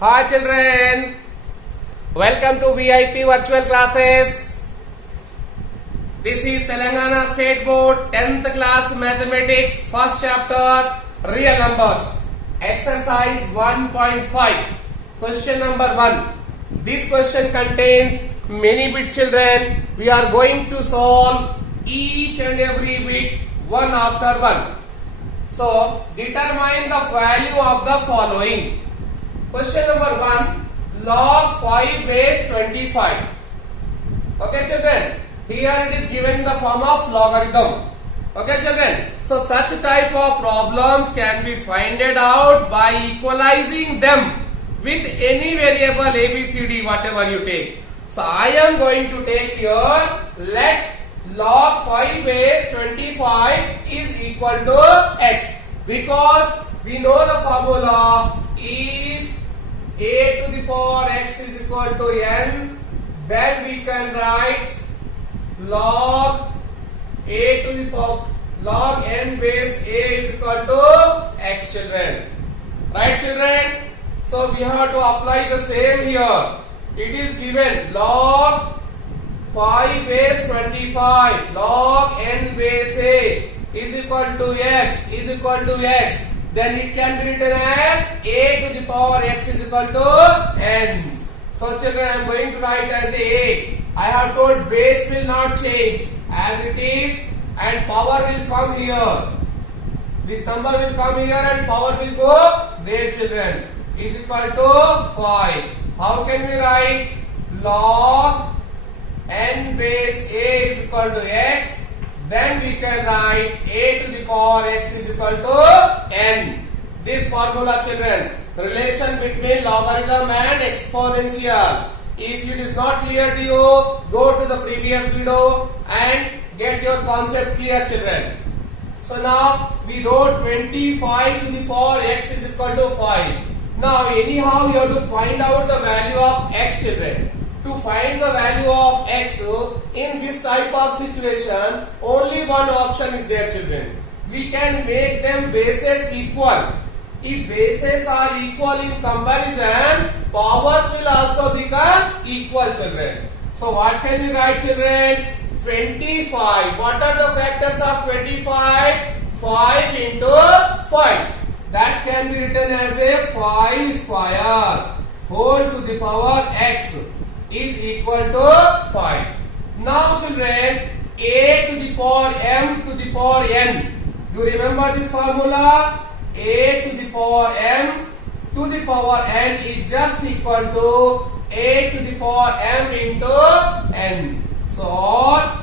Hi children, welcome to VIP virtual classes. This is Telangana State Board 10th class mathematics first chapter real numbers. Exercise 1.5. Question number 1. This question contains many bits children. We are going to solve each and every bit one after one. So determine the value of the following. Question number 1, log 5 base 25. Okay children, here it is given in the form of logarithm. Okay children, so such type of problems can be finded out by equalizing them with any variable ABCD whatever you take. So I am going to take here, let log 5 base 25 is equal to x, because we know the formula. If a to the power x is equal to n, then we can write log a to the power log n base a is equal to x children. Right children? So we have to apply the same here. It is given log 5 base 25 log n base a is equal to x, then it can be written as a to the power x is equal to n. So children, I am going to write as a. I have told base will not change as it is, and power will come here. This number will come here and power will go there children. Is equal to 5. How can we write log n base a is equal to x? Then we can write a to the power x is equal to n. This formula children, relation between logarithm and exponential. If it is not clear to you, go to the previous video and get your concept clear children. So now we wrote 25 to the power x is equal to 5. Now anyhow you have to find out the value of x children. To find the value of x in this type of situation, only one option is there children. We can make them bases equal. If bases are equal in comparison, powers will also become equal children. So what can we write children? 25. What are the factors of 25? 5 into 5. That can be written as a 5 square whole to the power x is equal to 5. Now children, a to the power m to the power n. You remember this formula? A to the power m to the power n is just equal to a to the power m into n. So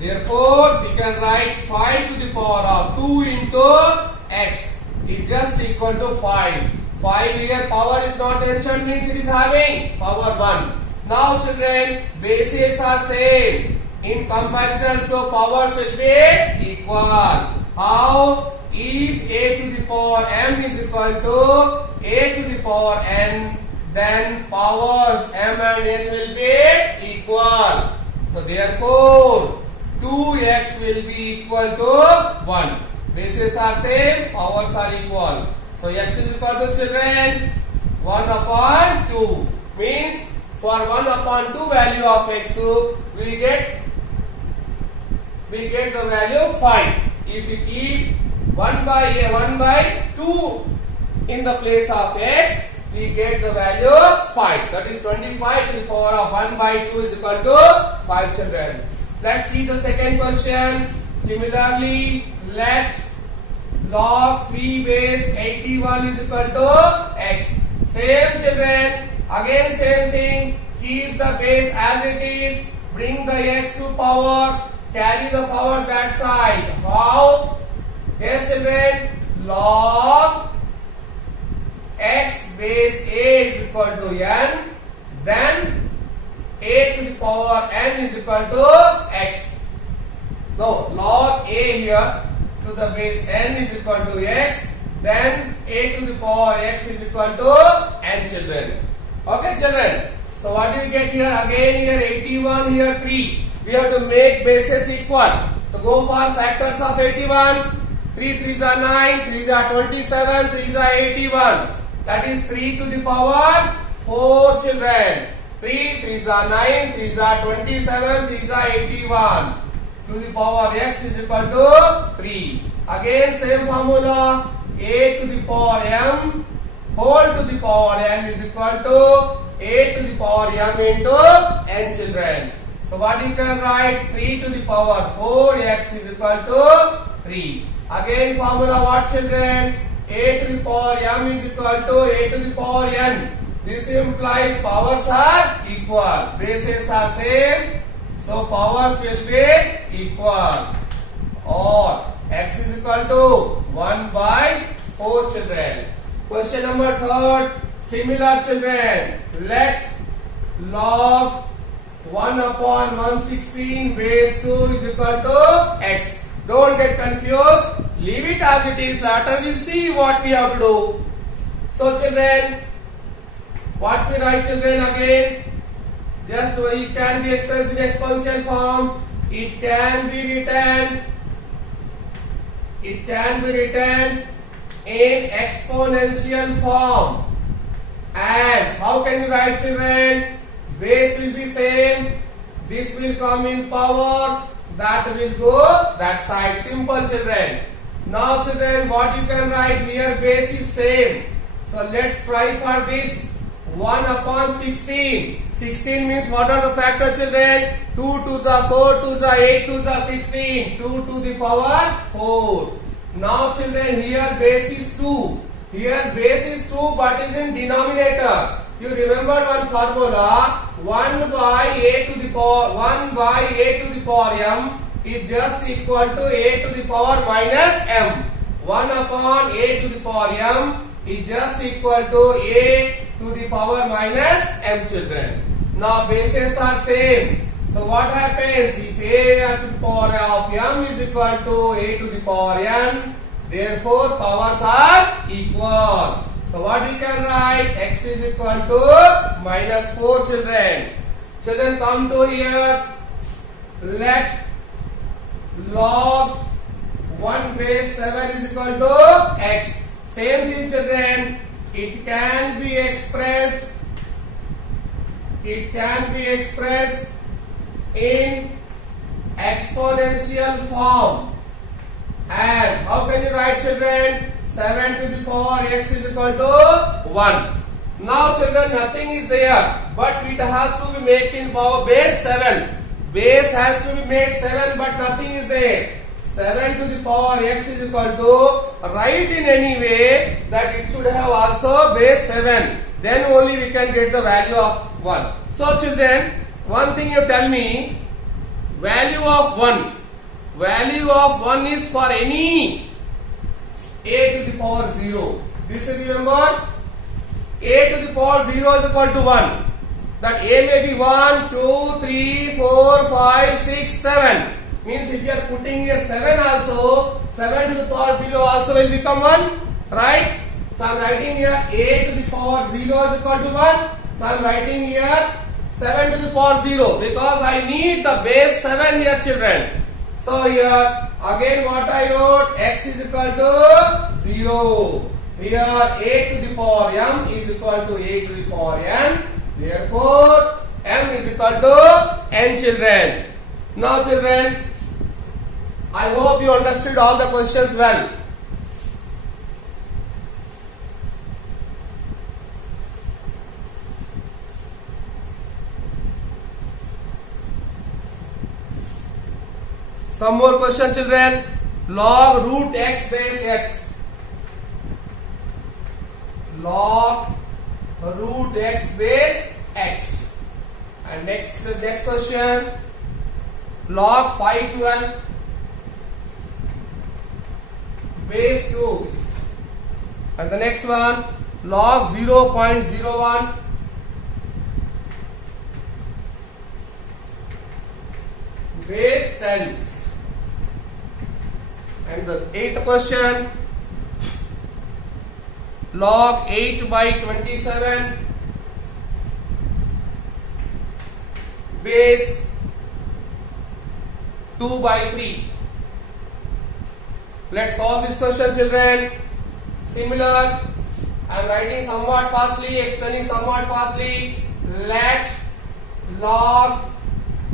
therefore we can write 5 to the power of 2 into x is just equal to 5. 5 here power is not mentioned, means it is having power 1. Now children, bases are same in comparison, so powers will be equal. How? If a to the power m is equal to a to the power n, then powers m and n will be equal. So therefore 2x will be equal to 1. Bases are same, powers are equal. So x is equal to children 1 upon 2, means for 1 upon 2 value of x we get the value 5. If we keep 1 by 2 in the place of x, we get the value 5. That is 25 to the power of 1 by 2 is equal to 5 children. Let's see the second question. Similarly, let log 3 base 81 is equal to x. Same children, again same thing. Keep the base as it is, bring the x to power, carry the power that side. How? Yes children, log x base a is equal to n, then a to the power n is equal to x. No, log a here to the base n is equal to x, then a to the power x is equal to n children. Okay children, so what do we get here? Again here 81, here 3. We have to make bases equal. So go for factors of 81. 3 3s are 9, 3s are 27, 3s are 81. that is 3 to the power 4 children. 3 3s are 9, 3s are 27, 3s are 81. To the power x is equal to 3. Again same formula, a to the power m whole to the power n is equal to a to the power m into n children. So what you can write, 3 to the power 4 x is equal to 3. Again formula what children, a to the power m is equal to a to the power n. This implies powers are equal, bases are same, so powers will be equal, or x is equal to 1 by 4 children. Question number 3, similar children, let log 1 upon 116 base 2 is equal to x. Don't get confused, leave it as it is, later we'll see what we have to do. So children, what we write children again? Just it can be expressed in exponential form. It can be written in exponential form as, how can you write children? Base will be same. This will come in power. That will go that side. Simple children. Now children, what you can write here? Base is same. So let's try for this. 1 upon 16. 16 means what are the factors children? 2 2s are 4, 2s are 8, 2s are 16. 2 to the power 4. Now children, here base is 2. Here base is 2 but is in denominator. You remember one formula, 1 by a to the power 1 by a to the power m is just equal to a to the power minus m. 1 upon a to the power m is just equal to a to the power minus m children. Now bases are same. So what happens if a to the power of m is equal to a to the power n, therefore powers are equal. So what we can write, x is equal to minus 4 children. Children come to here, let log 1 base 7 is equal to x. Same thing children, it can be expressed in exponential form as, how can you write children? 7 to the power x is equal to 1. Now children, nothing is there, but it has to be made in power base 7. Base has to be made 7 but nothing is there. 7 to the power x is equal to, write in any way that it should have also base 7. Then only we can get the value of 1. So children, one thing you tell me, value of 1. Value of 1 is for any a to the power 0. This is, remember, a to the power 0 is equal to 1. That a may be 1, 2, 3, 4, 5, 6, 7. Means if you are putting here 7 also, 7 to the power 0 also will become 1. Right? So I am writing here a to the power 0 is equal to 1. So I am writing here 7 to the power 0 because I need the base 7 here children. So here again what I wrote, x is equal to 0. Here a to the power m is equal to a to the power n. Therefore m is equal to n children. Now children, I hope you understood all the questions well. Some more question children. Log root x base x. Log root x base x. And next question. Log 512 base 2. And the next one, log 0.01 base 10. And the 8th question, log 8 by 27 base 2 by 3. Let's solve this question children. Similar, I am writing somewhat fastly, explaining somewhat fastly. Let log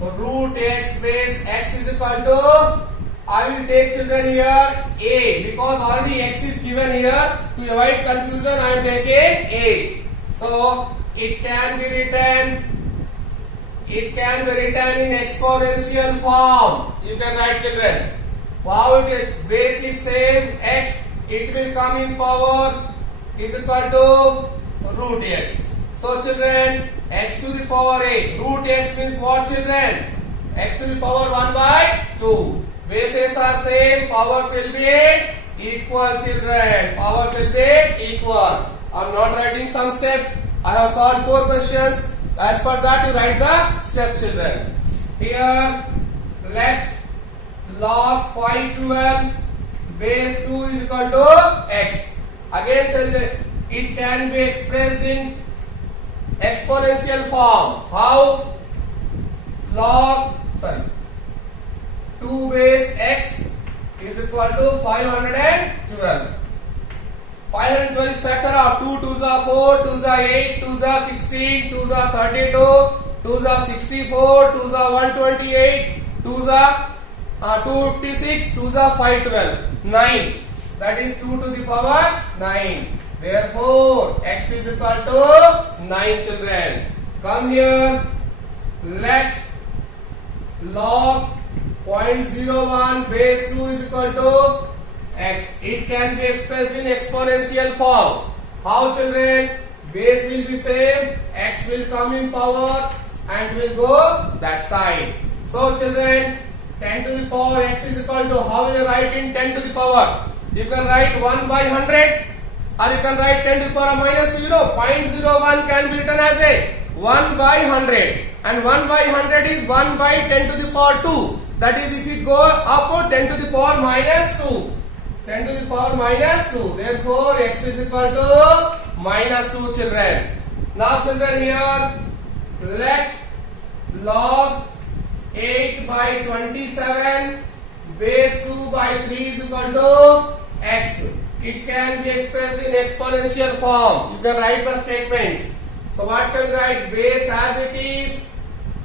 root x base x is equal to, I will take children here a, because already x is given here. To avoid confusion, I am taking a. So it can be written in exponential form. You can write, children. How it is, base is same, x, it will come in power is equal to root x. So children, x to the power a, root x means what, children? X to the power 1 by 2. Bases are same, powers will be equal, children. Powers will be equal. I am not writing some steps. I have solved 4 questions. As per that, you write the steps, children. Here, let log 512 base 2 is equal to x. Again, it can be expressed in exponential form. How? Log 2 base x is equal to 512. 512 is factor of 2 2s are 4, 2s are 8, 2s are 16, 2s are 32, 2s are 64, 2s are 128, 2s are 256, 2s are 512, 9. That is 2 to the power 9. Therefore, x is equal to 9, children. Come here. Let log 0.01 base 2 is equal to x. It can be expressed in exponential form. How, children? Base will be same, x will come in power and will go that side. So, children, 10 to the power x is equal to, how will you write in 10 to the power? You can write 1 by 100, or you can write 10 to the power minus 2. 0.01 can be written as a 1 by 100, and 1 by 100 is 1 by 10 to the power 2. That is, if it go up, 10 to the power minus 2. 10 to the power minus 2. Therefore, x is equal to minus 2, children. Now, children, here, let log 8 by 27 base 2 by 3 is equal to x. It can be expressed in exponential form. You can write the statement. So what can you write? Base as it is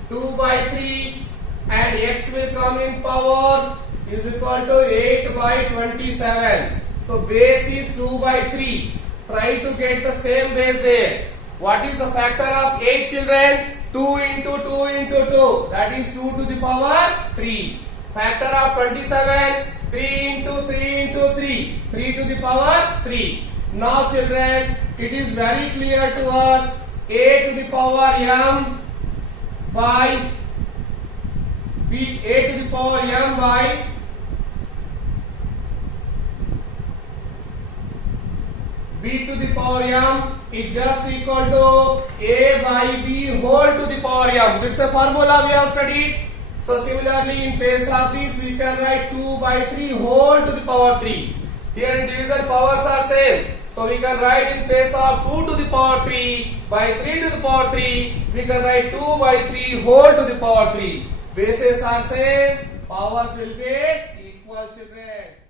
2 by 3 and x will come in power is equal to 8 by 27. So base is 2 by 3. Try to get the same base there. What is the factor of 8, children? 2 into 2 into 2. That is 2 to the power 3. Factor of 27, 3 into 3 into 3. 3 to the power 3. Now, children, it is very clear to us. A to the power m by b, a to the power m by b to the power m is just equal to a by b whole to the power m. This is a formula we have studied. So similarly, in place of this, we can write 2 by 3 whole to the power 3. Here in division, powers are same. So we can write in place of 2 to the power 3 by 3 to the power 3. We can write 2 by 3 whole to the power 3. Bases are same. Powers will be equal, children.